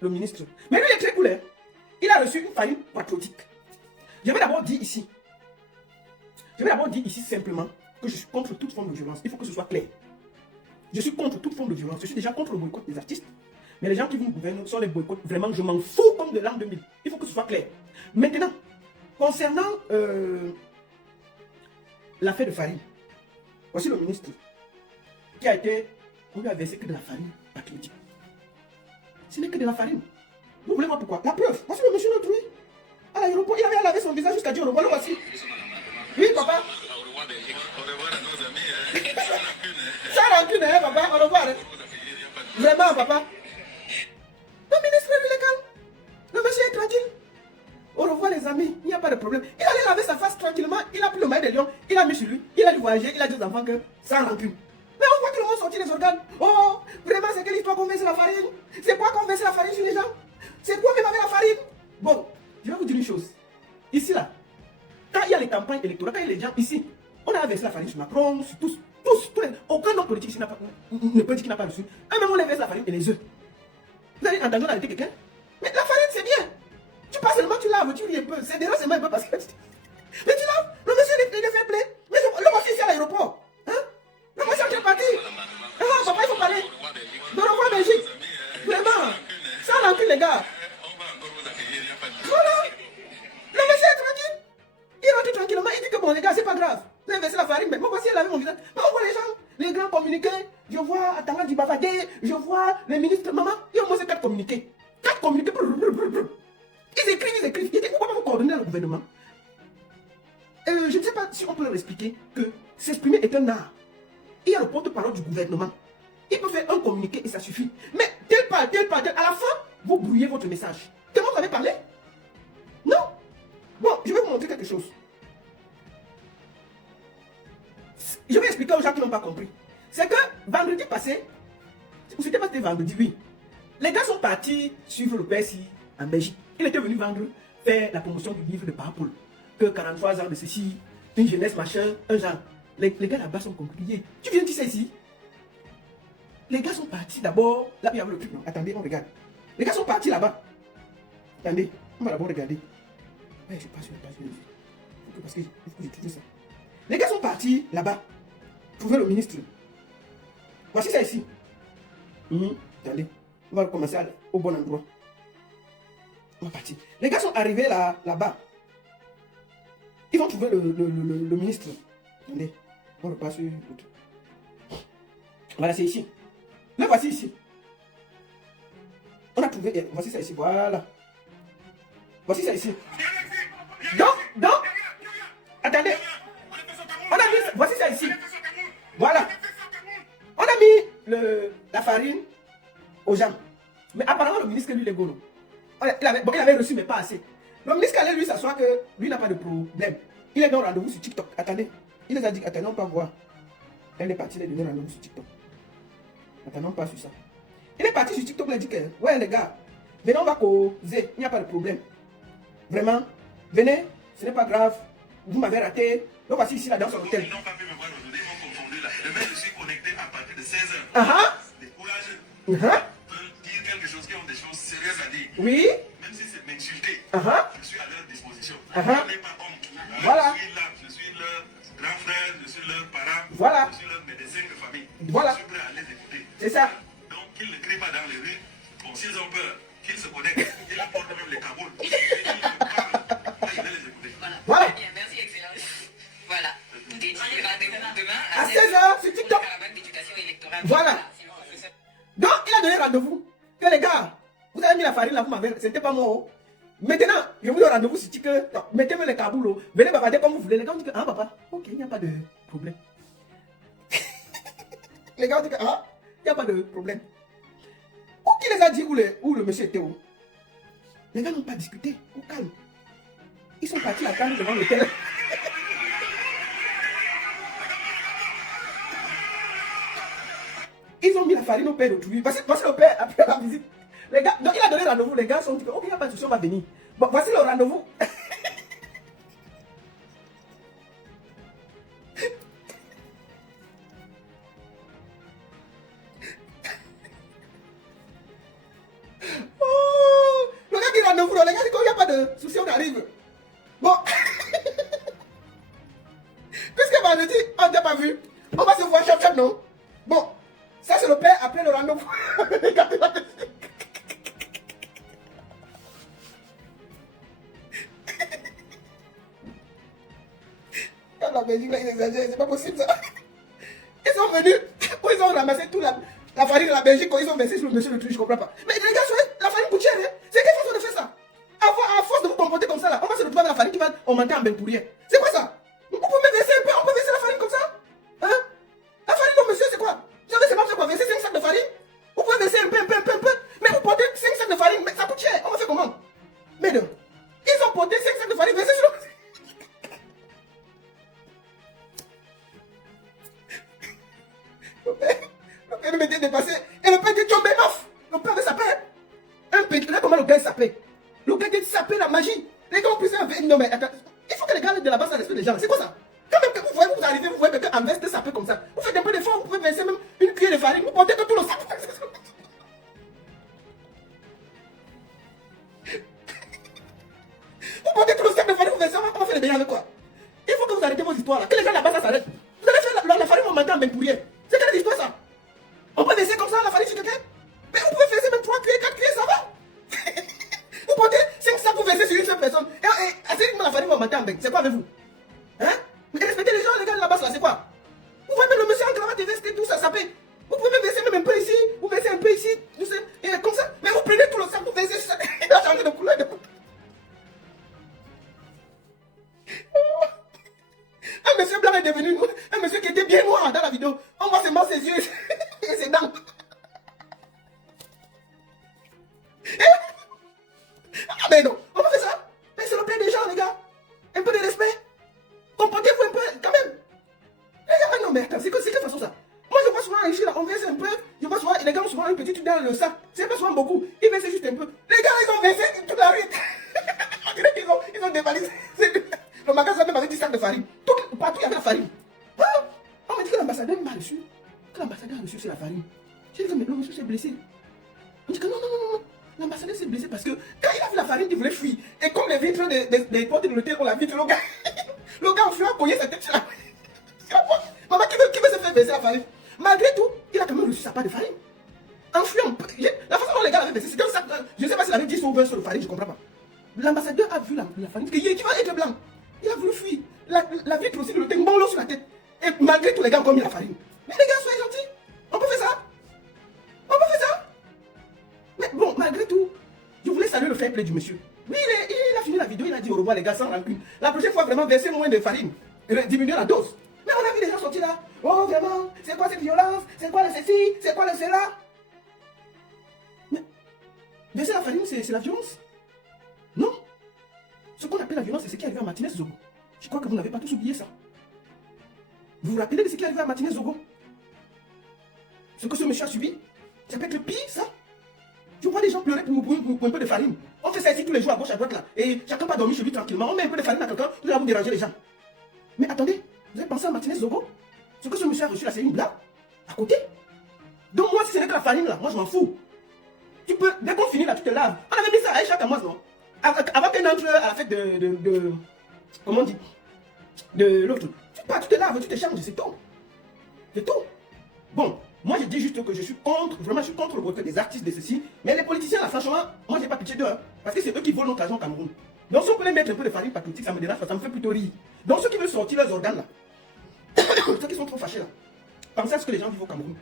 le ministre. Mais lui, il est très cool. Hein. Il a reçu une farine patriotique. Je vais d'abord dire ici. Simplement que je suis contre toute forme de violence. Il faut que ce soit clair. Je suis contre toute forme de violence. Je suis déjà contre le boycott des artistes. Mais les gens qui vous gouvernent sont les boycotts. Vraiment, je m'en fous comme de l'an 2000. Il faut que ce soit clair. Maintenant, concernant l'affaire de farine, voici le ministre qui a été... On lui a versé que de la farine patriotique. Ce n'est que de la farine. Vous voulez voir pourquoi? La preuve, voici le monsieur d'autrui. À l'aéroport, il avait lavé son visage jusqu'à dire au revoir. Le voici. Oui, papa. Sans rancune, hein, papa. Au revoir. Hein. Vraiment, papa. Le ministre, lui, il est calme. Le monsieur est tranquille. Au revoir, les amis. Il n'y a pas de problème. Il allait laver sa face tranquillement. Il a pris le maillot de lion. Il a mis sur lui. Il a dû voyager. Il a dit aux enfants que sans rancune. Mais on voit tout le monde sortir les organes. Oh, vraiment, c'est quelle histoire qu'on verse la farine? C'est quoi qu'on verse la farine sur les gens? C'est quoi même avec la farine? Bon, je vais vous dire une chose. Ici, là, quand il y a les campagnes électorales, quand il y a les gens ici, on a versé la farine sur Macron, sur tous aucun homme politique ici ne peut dire qu'il n'a pas reçu. Même on les verse la farine et les œufs. Vous avez entendu arrêter quelqu'un? Mais la farine, c'est bien. Tu passes seulement, tu laves, tu ris un peu. C'est déjà seulement un peu parce que... Mais tu laves, le monsieur, il est fait plaisir. Mais le voici ici à l'aéroport. Hein? Le monsieur est parti. Ah, papa, il faut parler. De revoir Belgique. Vraiment. Sans rancune, les gars. Voilà. Le monsieur est tranquille. Il rentre tranquillement. Il dit que bon, les gars, c'est pas grave. J'ai versé la farine, mais moi, voici, il avait mon visage. Mais on voit les gens, les grands communiqués. Je vois Atanga Dibafade. Je vois les ministres. Maman, il y a au moins 4 communiqués. 4 communiqués. Ils écrivent. Ils disent, pourquoi vous coordonnez le gouvernement? Je ne sais pas si on peut leur expliquer que s'exprimer est un art. Il y a le porte-parole du gouvernement. Il peut faire un communiqué et ça suffit. Mais tel parle. À la fin, vous brouillez votre message. Tellement vous avez parlé? Non. Bon, je vais vous montrer quelque chose. Je vais expliquer aux gens qui n'ont pas compris. C'est que vendredi passé, ou c'était pas c'était vendredi, oui. Les gars sont partis suivre le père ici en Belgique. Il était venu faire la promotion du livre de Parapole. Que 43 ans de ceci, une jeunesse machin, un genre. Les gars là-bas sont compliqués. Tu viens, tu sais ici. Les gars sont partis d'abord. Là, il y avait le truc. Non. Attendez, on regarde. Les gars sont partis là-bas. Attendez, on va d'abord regarder. Ouais, je passe sur la page. Parce que j'ai trouvé ça. Les gars sont partis là-bas. Trouver le ministre. Voici ça ici. Attendez, on va commencer au bon endroit. On va partir. Les gars sont arrivés là-bas. Ils vont trouver le ministre. Attendez, on repasse sur l'autre. Voilà, c'est ici. Là, voici ici. On a trouvé. Voici ça ici. Voilà. Voici ça ici. Donc, attendez. On a mis. Voici ça ici. Voilà. On a mis la farine aux gens. Mais apparemment, le ministre, lui, il est golo. Il avait reçu, mais pas assez. Le ministre allait lui s'asseoir que lui n'a pas de problème. Il est dans rendez-vous sur TikTok. Attendez. Il les a dit, attendez, on peut voir. Elle est partie, il est donné rendez-vous sur TikTok. Attendons pas sur ça. Il est parti sur TikTok, il a dit que, ouais les gars, venez, on va causer, il n'y a pas de problème. Vraiment, venez, ce n'est pas grave, vous m'avez raté. Donc voici ici là dans son hôtel. Ils n'ont pas pu me voir aujourd'hui, ils m'ont confondu là. Demain je suis connecté à partir de 16h. Les courageux peuvent dire quelque chose qui ont des choses sérieuses à dire. Oui. Même si c'est m'insulter, je suis à leur disposition. Je n'ai pas honte. Voilà. Je suis là, je suis leur grand frère, je suis leur parent, voilà. Je suis leur médecin de famille. Voilà. Je suis prêt à les écouter. C'est ça. Donc qu'ils ne crient pas dans les rues. Bon, s'ils ont peur, qu'ils se connectent. Ils apportent même les Kaboul. Et ils me parlent. Je vais les écouter. Voilà. Bien, merci, excellence. Voilà. Tout est dit, rendez-vous demain à 16h sur TikTok. Voilà. Donc, il a donné rendez-vous. Que les gars, vous avez mis la farine là, vous m'avez. C'était pas moi. Oh. Maintenant, je vous donne rendez-vous sur TikTok. Mettez-moi les Kaboul. Venez bavarder comme vous voulez. Les gars ont dit que, ah papa, ok, il n'y a pas de problème. Les gars ont dit que, ah, il n'y a pas de problème. Où qui les a dit où le monsieur était où? Les gars n'ont pas discuté. Au calme. Ils sont partis attendre devant l'hôtel. Ils ont mis la farine au père d'autrui. Parce que le père, après la visite, les gars, donc il a donné rendez-vous. Les gars sont dit, ok, il n'y a pas de souci, on va venir. Bon, voici le rendez-vous. Oh. souci, on arrive. Bon. Puisque vendredi, on n'a pas vu. On va se voir chap non? Bon. Ça, c'est le père après le rendez-vous. Regardez la Belgique. La Belgique, là, ils exagèrent. C'est pas possible, ça. Ils sont venus. Ils ont ramassé toute la farine de la Belgique. Quand ils ont versé sur le monsieur le truc, je comprends pas. Mais les gars, la farine coûte cher. Hein? C'est quelle façon de faire ça? À force de vous comporter comme ça, là, on va se retrouver avec la farine qui va augmenter en bain pourrière. C'est quoi ça? Vous pouvez verser un peu, on peut verser la farine comme ça? Hein? La farine, non, monsieur, c'est quoi? Vous savez, c'est pas quoi, verser 5 sacs de farine? Vous pouvez verser un peu. Mais vous portez 5 sacs de farine, mais ça coûte cher. On va faire comment? Mais non. Ils ont porté 5 sacs de farine, versé sur le... Le père m'était dépassé. Et le père dit, John Benoff. Le père de sa paix. Un petit, là, comment le gars s'appelle? Le gars dit, ça la magie. Les gars ont pris ça. Non, mais attends. Il faut que les gars de la base respectent les gens. C'est quoi ça? Quand même que vous arrivez, vous voyez quelqu'un en veste de sapé comme ça. Vous faites un peu d'effort, vous pouvez verser même une cuillère de farine. Vous portez tout le sac. Vous portez tout le sac de farine, vous versez. On va faire les meilleurs avec quoi? Il faut que vous arrêtez vos histoires là. Que les gens là-bas, ça s'arrête. Vous allez faire la farine au matin en bain pourrière. C'est quelle histoire ça? On peut verser comme ça la farine sur quelqu'un? Mais vous pouvez verser même 3 cuillères, 4 cuillères, ça va? Vous portez 5 sacs, vous versez sur une seule personne. Et assez la farine au matin en bain. C'est quoi avec vous? Hein? Mais respectez les gens, les gars de la base là, c'est quoi? Vous voyez même le monsieur en cravate et veste et tout ça, ça paye. Vous pouvez même verser même un peu ici, vous versez un peu ici, vous savez, et comme ça. Mais vous prenez tout le sac, vous versez sur ça. Il a changé de couleur. Un monsieur blanc est devenu un monsieur qui était bien noir dans la vidéo. On voit seulement ses yeux et ses dents. Ah mais non, on va faire ça. Mais c'est le père des gens, les gars. Un peu de respect. Comportez-vous un peu, quand même. Les gars, non mais attends, c'est quelle façon ça? Moi je vois souvent ici là, on verse un peu. Je vois souvent, les gars ont souvent un petit truc dans le sac. C'est pas souvent beaucoup. Ils versent juste un peu. Les gars, ils ont versé toute la rue. On dirait qu'ils ont dévalisé. Le magasin même avec 10 sacs de farine. Partout il y avait la farine. Hein? On m'a dit que l'ambassadeur m'a reçu. Que l'ambassadeur a reçu c'est la farine. J'ai dit mais le monsieur s'est blessé. On dit que non. L'ambassadeur s'est blessé parce que quand il a vu la farine, il voulait fuir. Et comme les vitres des portes de l'hôtel ont la vitre, le gars en fuyant a cogné sa tête sur la porte. Maman qui veut se faire baisser la farine. Malgré tout, il a quand même reçu sa part de farine. En fuyant. La façon dont les gars l'avaient baissé, c'était un sac. Je ne sais pas s'il avait 10 ou 20 sur de farine, je ne comprends pas. L'ambassadeur a vu la farine, qui va être blanc. Il a voulu fuir. La vitre aussi de l'hôtel, bon l'eau sur la tête. Et malgré tout, les gars ont mis la farine. Mais les gars, soyez gentils. On peut faire ça. On peut faire ça. Mais bon, malgré tout, je voulais saluer le fair play du monsieur. Oui, il a fini la vidéo, il a dit au revoir les gars sans rancune. La prochaine fois, vraiment, versez moins de farine. Et diminuer la dose. Mais on a vu des gens sortir là. Oh, vraiment, c'est quoi cette violence? C'est quoi le ceci? C'est quoi le cela? Mais, verser la farine, c'est la violence? Non. Ce qu'on appelle la violence, c'est ce qui est arrivé à Martinez Zogo. Je crois que vous n'avez pas tous oublié ça. Vous vous rappelez de ce qui est arrivé à Martinez Zogo? Ce que ce monsieur a subi? Ça peut être le pire, ça? Je vois des gens pleurer pour un peu de farine. On fait ça ici tous les jours à gauche, à droite là. Et chacun peut dormir chez lui tranquillement. On met un peu de farine à quelqu'un, tout va vous déranger les gens. Mais attendez, vous avez pensé à Martinez Zogo? Ce que ce monsieur a reçu là, c'est une blague. À côté. Donc moi, si ce n'est que la farine là, moi je m'en fous. Tu peux, dès qu'on finit là, tu te laves. On avait mis ça à Aïcha Kamoise, non? Avant qu'un entre à la fête comment on dit? De l'autre. Tu pars, tu te laves, tu te changes, c'est tout. C'est tout. Bon, moi je dis juste que je suis contre, vraiment je suis contre le boycott des artistes de ceci. Mais les politiciens là, franchement, moi j'ai pas pitié d'eux. Hein, parce que c'est eux qui volent notre argent au Cameroun. Donc si on peut les mettre un peu de farine patriotique, ça me dérange pas, ça me fait plutôt rire. Donc ceux qui veulent sortir leurs organes là, ceux qui sont trop fâchés là, pensez à ce que les gens vivent au Cameroun.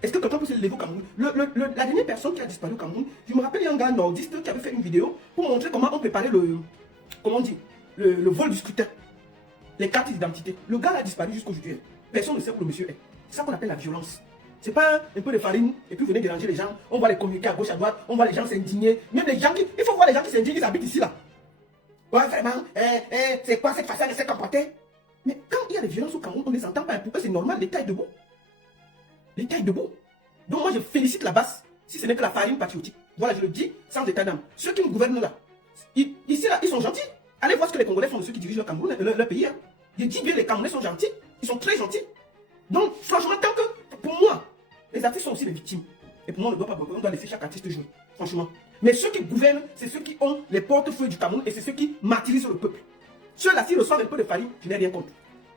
Est-ce que quelqu'un peut se lever au Cameroun? La dernière personne qui a disparu au Cameroun, je me rappelle, il y a un gars nordiste qui avait fait une vidéo pour montrer comment on préparait comment on dit, le vol du scrutin. Les cartes d'identité. Le gars a disparu jusqu'aujourd'hui. Personne ne sait où le monsieur est. C'est ça qu'on appelle la violence. C'est pas un peu de farine et puis vous venez déranger les gens. On voit les communiquer à gauche, à droite. On voit les gens s'indigner. Même les gens qui... Il faut voir les gens qui s'indignent, ils habitent ici là. Ouais, vraiment, c'est quoi cette façon de se comporter? Mais quand il y a des violences au Cameroun, on ne les entend pas. Pour eux, c'est normal, l'État est debout. L'État est debout. Donc moi, je félicite la base, si ce n'est que la farine patriotique. Voilà, je le dis sans état d'âme. Ceux qui nous gouvernent là, ici là, ils sont gentils. Allez voir ce que les Congolais font de ceux qui dirigent le Cameroun, leur pays. Hein. Je dis bien, les Camerounais sont gentils. Ils sont très gentils. Donc, franchement, tant que, pour moi, les artistes sont aussi des victimes. Et pour moi, on ne doit pas, on doit laisser chaque artiste jouer. Franchement. Mais ceux qui gouvernent, c'est ceux qui ont les portefeuilles du Cameroun et c'est ceux qui martyrisent le peuple. Ceux-là, s'ils reçoivent un peu de farine, je n'ai rien contre.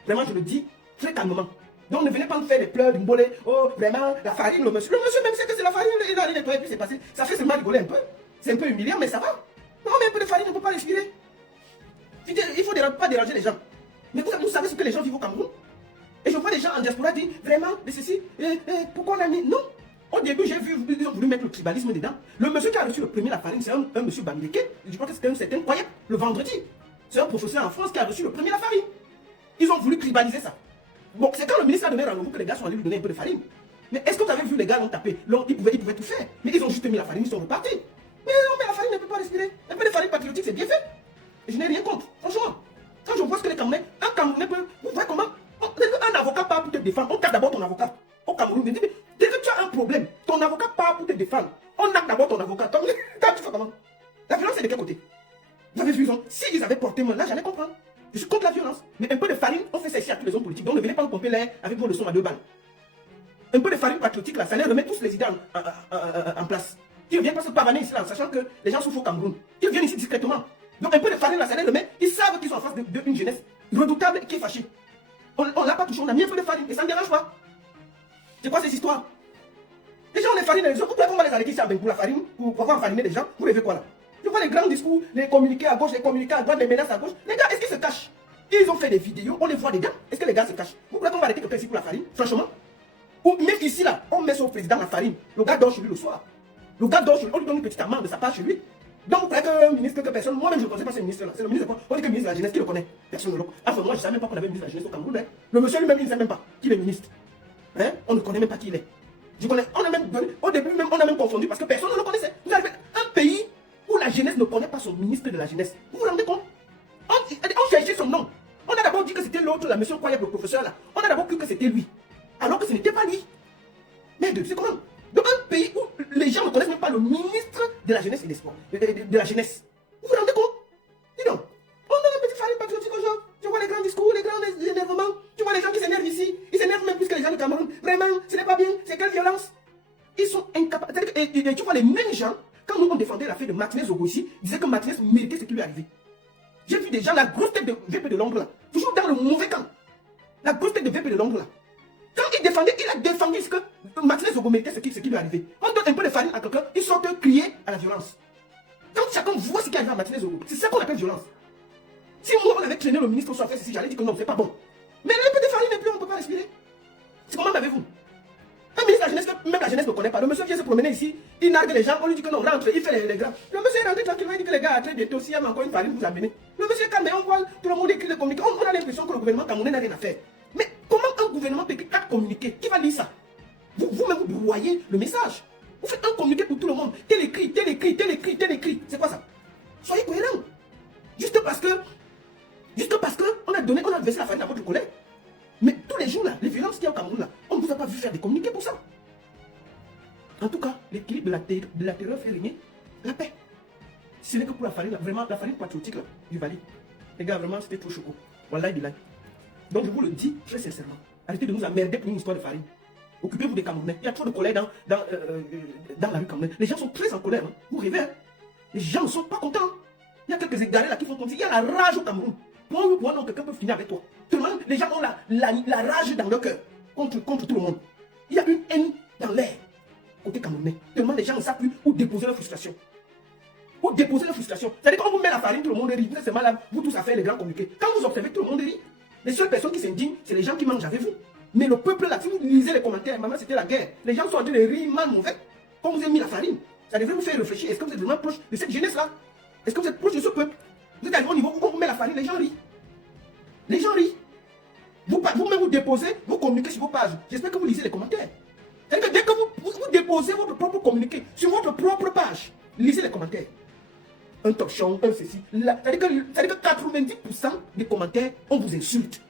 Vraiment, je le dis très calmement. Donc ne venez pas me faire des pleurs, d'une bolée. Oh, vraiment, la farine, le monsieur même sait que c'est la farine, il a nettoyé, puis c'est passé. Ça fait seulement rigoler un peu. C'est un peu humiliant, mais ça va. Non, mais un peu de farine, on ne peut pas respirer. Il ne faut pas déranger les gens. Mais vous savez ce que les gens vivent au Cameroun? Et je vois des gens en diaspora dire, vraiment, mais ceci, pourquoi on a mis... Non. Au début, j'ai vu, ils ont voulu mettre le tribalisme dedans. Le monsieur qui a reçu le premier la farine, c'est un monsieur Bamileke. Je crois que c'était un certain Koyep, le vendredi. C'est un professeur en France qui a reçu le premier la farine. Ils ont voulu tribaliser ça. Bon, c'est quand le ministre a donné rendez-vous que les gars sont allés lui donner un peu de farine. Mais est-ce que vous avez vu les gars l'ont tapé? Ils pouvaient tout faire. Mais ils ont juste mis la farine, ils sont repartis. Mais non, mais la farine ne peut pas respirer. Un peu de farine patriotique, c'est bien fait. Et je n'ai rien contre. Franchement, quand je vois ce que les Camerounais, un Camerounais peut... Vous voyez comment un avocat part pour te défendre. On tape d'abord ton avocat. Au Cameroun, dès que tu as un problème, ton avocat part pour te défendre. On tape d'abord ton avocat. Toi, tu fais comment? La violence est de quel côté? Vous avez vu, s'ils avaient porté main, là, j'allais comprendre. Je suis contre la violence. Mais un peu de farine, on fait ça ici à tous les hommes politiques. Donc ne venez pas me pomper l'air avec vos leçons à 2 balles. Un peu de farine patriotique, là, ça les remet tous les idées en place. Ils ne viennent pas se pavaner ici, là, sachant que les gens souffrent au Cameroun. Ils viennent ici discrètement. Donc un peu de farine, là, ça les remet. Ils savent qu'ils sont en face d'une jeunesse redoutable et qui est fâchée. On ne l'a pas touché, on a mis un peu de farine et ça ne dérange pas. C'est quoi cette histoire? Les gens, on est farine, vous pouvez pas les arrêter ici pour la farine, pour avoir fariner les gens. Vous rêvez quoi là? Je vois les grands discours, les communiqués à gauche, les communiqués à droite, les menaces à gauche. Les gars, est-ce qu'ils se cachent? Ils ont fait des vidéos, on les voit les gars. Est-ce que les gars se cachent? Vous voulez qu'on va arrêter quelqu'un ici pour la farine? Franchement. Ou même ici là, on met son président la farine. Le gars dort chez lui le soir. Le gars dort chez lui, on lui donne une petite amende de sa part chez lui. Donc vous croyez qu'un ministre, que personne, moi-même je ne connais pas ce ministre là. C'est le ministre de quoi? On dit que le ministre de la jeunesse, qui le connaît? Personne ne le connaît. Enfin, moi je ne savais même pas qu'on avait un ministre de la jeunesse au Cameroun. Hein. Le monsieur lui-même, il ne sait même pas qu'il est ministre. Hein? On ne connaît même pas qui il est. Je connais, on a même donné, au début même, on a même confondu parce que personne ne le connaissait. Vous avez un pays où la jeunesse ne connaît pas son ministre de la jeunesse. Vous vous rendez compte? On cherchait son nom. On a d'abord dit que c'était l'autre, la monsieur Koyeb, le professeur là. On a d'abord cru que c'était lui. Alors que ce n'était pas lui. Mais c'est comment? Dans un pays où les gens ne connaissent même pas le ministre de la jeunesse et des sports. De la jeunesse. Vous vous rendez compte? Dis donc. On donne un petit farine patriotique aux gens. Tu vois les grands discours, les grands énervements. Tu vois les gens qui s'énervent ici. Ils s'énervent même plus que les gens du Cameroun. Vraiment, ce n'est pas bien. C'est quelle violence? Ils sont incapables. Et tu vois les mêmes gens, quand nous on défendait l'affaire de Martinez Zogo ici, disaient que Martinez méritait ce qui lui est arrivé. J'ai vu des gens, la grosse tête de VP de Londres là, toujours dans le mauvais camp. La grosse tête de VP de Londres là. Quand il défendait, il a défendu ce que Martinez Zogo méritait ce qui lui est arrivé. On donne un peu de farine à quelqu'un, ils sortent crier à la violence. Quand chacun voit ce qui arrive à Martinez Zogo, c'est ça qu'on appelle violence. Si moi on avait traîné le ministre sur faire ceci, j'allais dire que non, c'est pas bon. Mais un peu de farine et plus on ne peut pas respirer. C'est comment avez-vous? Un ministre de la jeunesse que même la jeunesse ne connaît pas. Le monsieur vient se promener ici, il nargue les gens, on lui dit que non, rentre, il fait les grands. Le monsieur est rentré tranquillement, il dit que les gars, très bientôt, s'il y a encore une farine, vous amenez. Le monsieur est calme, on voit tout le monde écrit les communiqués. On a l'impression que le gouvernement camerounais n'a rien à faire. Mais comment un gouvernement peut écrire 4 communiqués? Qui va lire ça? Vous-même, vous broyez le message. Vous faites un communiqué pour tout le monde. Tel écrit, tel écrit, tel écrit, tel écrit. C'est quoi ça? Soyez cohérents. Juste parce que on a versé la farine à votre collègue. Mais tous les jours là, les violences qu'il y a au Cameroun là, on ne vous a pas vu faire des communiqués pour ça. En tout cas, l'équilibre de la terreur fait régner la paix. Ce n'est que pour la farine, là, vraiment, la farine patriotique là, du Mali. Les gars, vraiment, c'était trop choquant. Wallahi billahi. Donc je vous le dis très sincèrement. Arrêtez de nous emmerder pour une histoire de farine. Occupez-vous des Camerounais. Il y a trop de colère dans la rue Camerounais. Les gens sont très en colère. Hein. Vous rêvez. Hein. Les gens ne sont pas contents. Il y a quelques égarés là qui font comme si il y a la rage au Cameroun. Pour un non, quelqu'un peut finir avec toi. Tellement les gens ont la rage dans leur cœur contre tout le monde. Il y a une haine dans l'air côté camerounais. Tellement les gens ne savent plus où déposer leur frustration. Où déposer leur frustration. C'est-à-dire quand on vous met la farine, tout le monde rit. C'est malade. Vous tous à faire les grands communiqués. Quand vous observez, tout le monde rit. Les seules personnes qui s'indignent, c'est les gens qui mangent avec vous. Mais le peuple là, si vous lisez les commentaires, maman c'était la guerre. Les gens sont en train de rire mal mauvais. Quand vous avez mis la farine, ça devrait vous faire réfléchir. Est-ce que vous êtes vraiment proche de cette jeunesse là? Est-ce que vous êtes proche de ce peuple? Vous êtes arrivé au niveau où on vous met la farine, les gens rient. Les gens rient. Vous-même vous déposez, vous communiquez sur vos pages. J'espère que vous lisez les commentaires. C'est-à-dire que dès que vous déposez votre propre communiqué sur votre propre page, lisez les commentaires. Un talk show, un ceci. C'est-à-dire que 90% des commentaires, on vous insulte.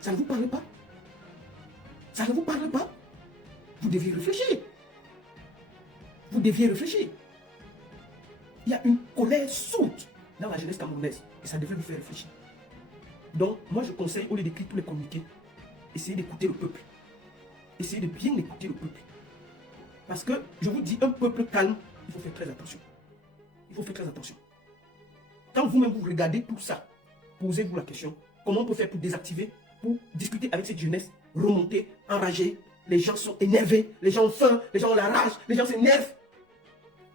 Ça ne vous parle pas? Ça ne vous parle pas? Vous deviez réfléchir. Vous deviez réfléchir. Il y a une colère sourde dans la jeunesse camerounaise. Et ça devrait vous faire réfléchir. Donc, moi je conseille, au lieu d'écrire tous les communiqués, essayez d'écouter le peuple. Essayez de bien écouter le peuple. Parce que, je vous dis, un peuple calme, il faut faire très attention. il faut faire très attention. Quand vous-même vous regardez tout ça, posez-vous la question, comment on peut faire pour désactiver, pour discuter avec cette jeunesse, remonter, enragée, les gens sont énervés, les gens ont faim, les gens ont la rage, les gens s'énervent.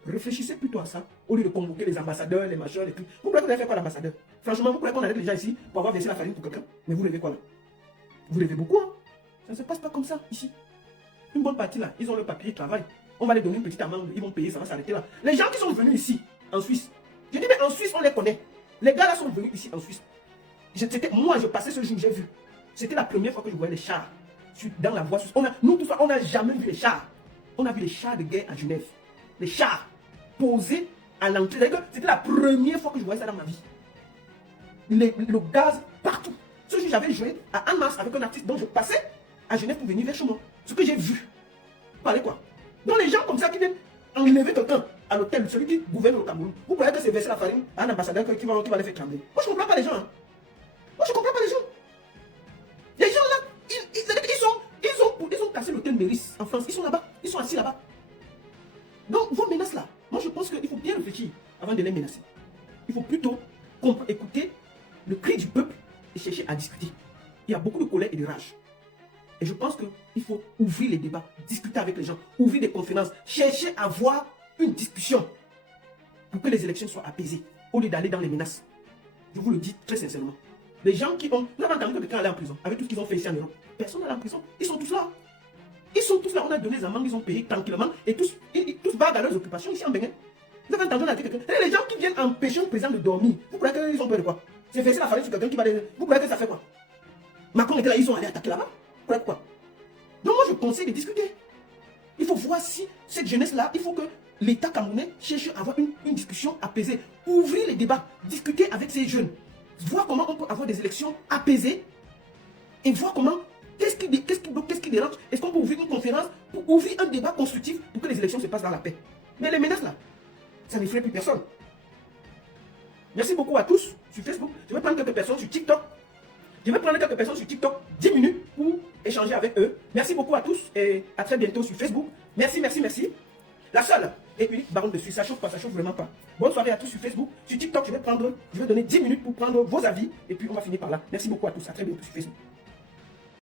Réfléchissez plutôt à ça, au lieu de convoquer les ambassadeurs, les machins, les trucs. Vous croyez qu'on a fait quoi l'ambassadeur? Franchement, vous croyez qu'on arrête les gens ici pour avoir versé la farine pour quelqu'un? Mais vous rêvez quoi là? Vous rêvez beaucoup, hein? Ça ne se passe pas comme ça ici. Une bonne partie là, ils ont le papier, ils travaillent. On va les donner une petite amende, ils vont payer, ça va s'arrêter là. Les gens qui sont venus ici, en Suisse, je dis mais en Suisse on les connaît. Les gars là sont venus ici en Suisse. Moi je passais ce jour, j'ai vu. C'était la première fois que je voyais les chars dans la voie suisse. Nous tous, on n'a jamais vu les chars. On a vu les chars de guerre à Genève. Les chars posés à l'entrée. C'était la première fois que je voyais ça dans ma vie. Le gaz partout. Ce jour j'avais joué à Annemasse avec un artiste dont je passais à Genève pour venir vers chez moi. Ce que j'ai vu. Vous parlez quoi? Donc les gens comme ça qui viennent enlever quelqu'un à l'hôtel, celui qui gouverne le Cameroun, vous croyez que c'est verser la farine à un ambassadeur qui va les faire trembler? Moi je ne comprends pas les gens. Hein. Moi je ne comprends pas les gens. Les gens là, ils ont cassé l'hôtel Méris en France. Ils sont là-bas. Ils sont assis là-bas. Donc vos menaces là, moi je pense qu'il faut bien réfléchir avant de les menacer. Il faut plutôt écouter le cri du peuple et chercher à discuter. Il y a beaucoup de colère et de rage. Et je pense qu'il faut ouvrir les débats, discuter avec les gens, ouvrir des conférences, chercher à avoir une discussion pour que les élections soient apaisées, au lieu d'aller dans les menaces. Je vous le dis très sincèrement. Les gens qui ont... Vous avez entendu que quelqu'un allait en prison, avec tout ce qu'ils ont fait ici en Europe. Personne n'est en prison. Ils sont tous là. Ils sont tous là. On a donné les amendes, ils ont payé tranquillement. Et tous barrent dans leurs occupations ici en Bénin. Vous avez entendu quelqu'un. Les gens qui viennent empêcher un président de dormir, vous croyez qu'ils ont peur de quoi? C'est verser la farine sur quelqu'un qui va... Vous croyez que ça fait quoi? Macron était là, ils ont allé attaquer là-bas. Vous croyez quoi? Donc moi je conseille de discuter. Il faut voir si cette jeunesse-là, il faut que l'État camerounais cherche à avoir une discussion apaisée. Ouvrir les débats, discuter avec ces jeunes. Voir comment on peut avoir des élections apaisées. Et voir comment, qu'est-ce qui dérange. Est-ce qu'on peut ouvrir une conférence pour ouvrir un débat constructif pour que les élections se passent dans la paix. Mais les menaces là, ça n'effraie plus personne. Merci beaucoup à tous sur Facebook. Je vais prendre quelques personnes sur TikTok. 10 minutes pour échanger avec eux. Merci beaucoup à tous et à très bientôt sur Facebook. Merci. La seule et unique baronne de Suisse, ça chauffe pas, ça chauffe vraiment pas. Bonne soirée à tous sur Facebook. Sur TikTok, je vais donner 10 minutes pour prendre vos avis et puis on va finir par là. Merci beaucoup à tous, à très bientôt sur Facebook.